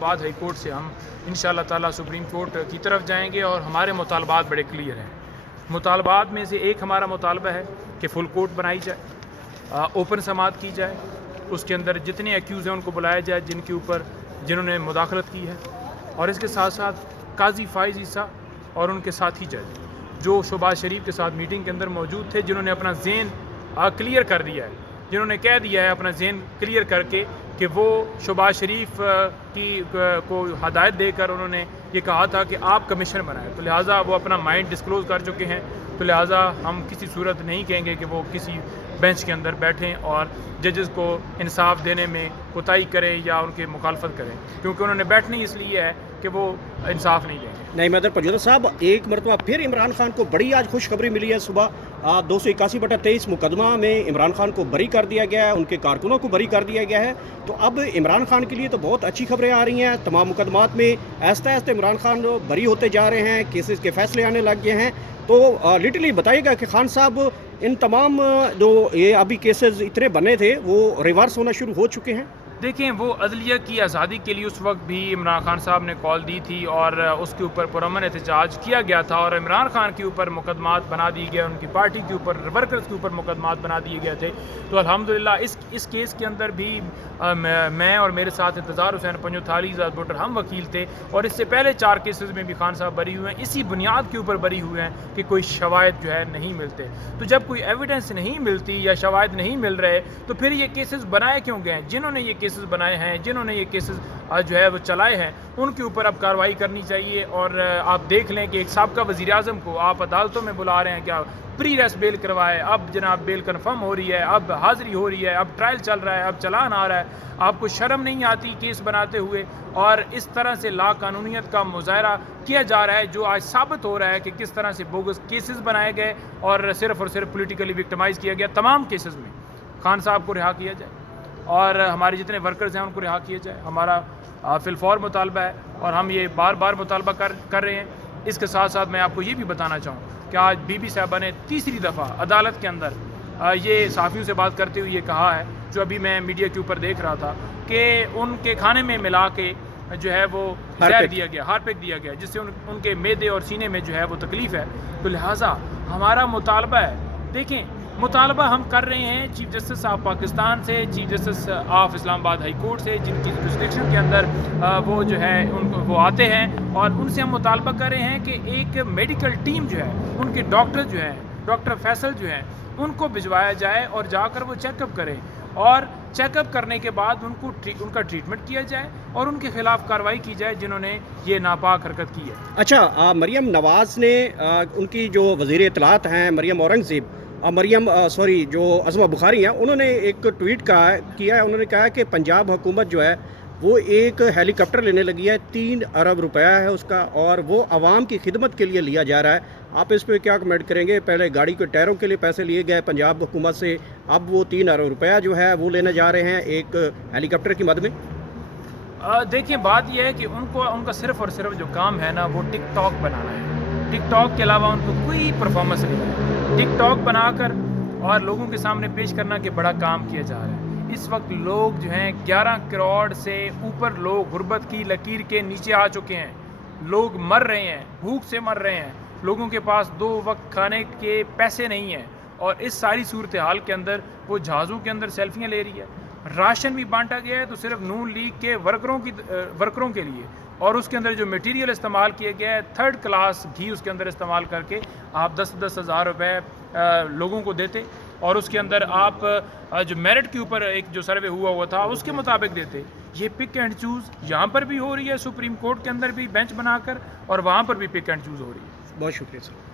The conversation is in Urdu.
بعد ہائی کورٹ سے ہم انشاءاللہ تعالی سپریم کورٹ کی طرف جائیں گے اور ہمارے مطالبات بڑے کلیئر ہیں۔ مطالبات میں سے ایک ہمارا مطالبہ ہے کہ فل کورٹ بنائی جائے، اوپن سماعت کی جائے، اس کے اندر جتنے ایکیوز ہیں ان کو بلایا جائے جنہوں نے مداخلت کی ہے، اور اس کے ساتھ ساتھ قاضی فائز عیسیٰ اور ان کے ساتھی جج جو شہباز شریف کے ساتھ میٹنگ کے اندر موجود تھے، جنہوں نے اپنا ذہن کلیئر کر دیا ہے، جنہوں نے کہہ دیا ہے اپنا ذہن کلیئر کر کے کہ وہ شہباز شریف کو ہدایت دے کر انہوں نے یہ کہا تھا کہ آپ کمیشن بنائیں، تو لہٰذا وہ اپنا مائنڈ ڈسکلوز کر چکے ہیں، تو لہٰذا ہم کسی صورت نہیں کہیں گے کہ وہ کسی بینچ کے اندر بیٹھیں اور ججز کو انصاف دینے میں کوتاہی کریں یا ان کی مخالفت کریں، کیونکہ انہوں نے بیٹھنا اس لیے ہے کہ وہ انصاف نہیں دیں گے۔ نہیں مدر پرجودا صاحب، ایک مرتبہ پھر عمران خان کو بڑی آج خوشخبری ملی ہے۔ صبح 281/23 مقدمہ میں عمران خان کو بری کر دیا گیا ہے، ان کے کارکنوں کو بری کر دیا گیا ہے، تو اب عمران خان کے لیے تو بہت اچھی خبریں آ رہی ہیں۔ تمام مقدمات میں آہستہ آہستہ عمران خان بری ہوتے جا رہے ہیں، کیسز کے فیصلے آنے لگ گئے ہیں، تو لٹرلی بتائیے گا کہ خان صاحب ان تمام جو یہ ابھی کیسز اتنے بنے تھے وہ ریورس ہونا شروع ہو چکے ہیں؟ دیکھیں، وہ عدلیہ کی آزادی کے لیے اس وقت بھی عمران خان صاحب نے کال دی تھی اور اس کے اوپر پرامن احتجاج کیا گیا تھا، اور عمران خان کے اوپر مقدمات بنا دیے گئے، ان کی پارٹی کے اوپر ورکرز کے اوپر مقدمات بنا دیے گئے تھے، تو الحمدللہ اس کیس کے اندر بھی میں اور میرے ساتھ انتظار حسین پنجو تھالی زاد بوٹر ہم وکیل تھے، اور اس سے پہلے 4 کیسز میں بھی خان صاحب بری ہوئے ہیں، اسی بنیاد کے اوپر بری ہوئے ہیں کہ کوئی شواہد جو ہے نہیں ملتے۔ تو جب کوئی ایویڈنس نہیں ملتی یا شواہد نہیں مل رہے تو پھر یہ کیسز بنائے کیوں گئے ہیں؟ جنہوں نے یہ کیسز بنائے ہیں، جنہوں نے یہ کیسز جو ہے وہ چلائے ہیں، ان کے اوپر اب کارروائی کرنی چاہیے، اور آپ دیکھ لیں کہ ایک سابقہ وزیر اعظم کو آپ عدالتوں میں بلا رہے ہیں، کیا پری ریس بیل کروائے، اب جناب بیل کنفرم ہو رہی ہے، اب حاضری ہو رہی ہے، اب ٹرائل چل رہا ہے، اب چلان آ رہا ہے، آپ کو شرم نہیں آتی کیس بناتے ہوئے؟ اور اس طرح سے لا قانونیت کا مظاہرہ کیا جا رہا ہے، جو آج ثابت ہو رہا ہے کہ کس طرح سے بوگس کیسز بنائے گئے اور صرف پولیٹیکلی وکٹمائز کیا گیا۔ تمام کیسز میں خان صاحب کو رہا کیا جائے اور ہمارے جتنے ورکرز ہیں ان کو رہا کیا جائے، ہمارا فی الفور مطالبہ ہے، اور ہم یہ بار بار مطالبہ کر رہے ہیں۔ اس کے ساتھ ساتھ میں آپ کو یہ بھی بتانا چاہوں کہ آج بی بی صاحبہ نے تیسری دفعہ عدالت کے اندر یہ صحافیوں سے بات کرتے ہوئے یہ کہا ہے، جو ابھی میں میڈیا کے اوپر دیکھ رہا تھا، کہ ان کے کھانے میں ملا کے جو ہے وہ زہر دیا گیا، ہارپک دیا گیا، جس سے ان کے معدے اور سینے میں جو ہے وہ تکلیف ہے، تو لہٰذا ہمارا مطالبہ ہے، دیکھیں مطالبہ ہم کر رہے ہیں چیف جسٹس آف پاکستان سے، چیف جسٹس آف اسلام آباد ہائی کورٹ سے، جن کی جورسڈکشن کے اندر وہ جو ہے وہ آتے ہیں، اور ان سے ہم مطالبہ کر رہے ہیں کہ ایک میڈیکل ٹیم جو ہے، ان کے ڈاکٹر جو ہیں، ڈاکٹر فیصل جو ہیں، ان کو بھجوایا جائے اور جا کر وہ چیک اپ کریں، اور چیک اپ کرنے کے بعد ان کا ٹریٹمنٹ کیا جائے اور ان کے خلاف کارروائی کی جائے جنہوں نے یہ ناپاک حرکت کی ہے۔ اچھا، مریم نواز نے ان کی جو وزیر اطلاعات ہیں مریم اورنگزیب، جو عظمہ بخاری ہیں، انہوں نے ایک ٹویٹ کیا ہے، انہوں نے کہا کہ پنجاب حکومت جو ہے وہ ایک ہیلی کاپٹر لینے لگی ہے، 3 ارب روپیہ ہے اس کا، اور وہ عوام کی خدمت کے لیے لیا جا رہا ہے۔ آپ اس پہ کیا کمنٹ کریں گے؟ پہلے گاڑی کے ٹائروں کے لیے پیسے لیے گئے پنجاب حکومت سے، اب وہ 3 ارب روپیہ جو ہے وہ لینے جا رہے ہیں ایک ہیلی کاپٹر کی مد میں۔ دیکھیں، بات یہ ہے کہ ان کا صرف اور صرف جو کام ہے نا وہ ٹک ٹاک بنانا ہے، ٹک ٹاک کے علاوہ ان کو کوئی پرفارمنس نہیں ہے۔ ٹک ٹاک بنا کر اور لوگوں کے سامنے پیش کرنا کہ بڑا کام کیا جا رہا ہے۔ اس وقت لوگ جو ہیں 11 کروڑ سے اوپر لوگ غربت کی لکیر کے نیچے آ چکے ہیں، لوگ مر رہے ہیں، بھوک سے مر رہے ہیں، لوگوں کے پاس 2 وقت کھانے کے پیسے نہیں ہیں، اور اس ساری صورتحال کے اندر وہ جہازوں کے اندر سیلفیاں لے رہی ہے۔ راشن بھی بانٹا گیا ہے تو صرف نون لیگ کے ورکروں کے لیے، اور اس کے اندر جو میٹیریل استعمال کیا گیا ہے 3rd کلاس گھی اس کے اندر استعمال کر کے آپ 10 ہزار روپے لوگوں کو دیتے، اور اس کے اندر آپ جو میرٹ کے اوپر ایک جو سروے ہوا تھا اس کے مطابق دیتے۔ یہ پک اینڈ چوز یہاں پر بھی ہو رہی ہے، سپریم کورٹ کے اندر بھی بینچ بنا کر، اور وہاں پر بھی پک اینڈ چوز ہو رہی ہے۔ بہت شکریہ سر۔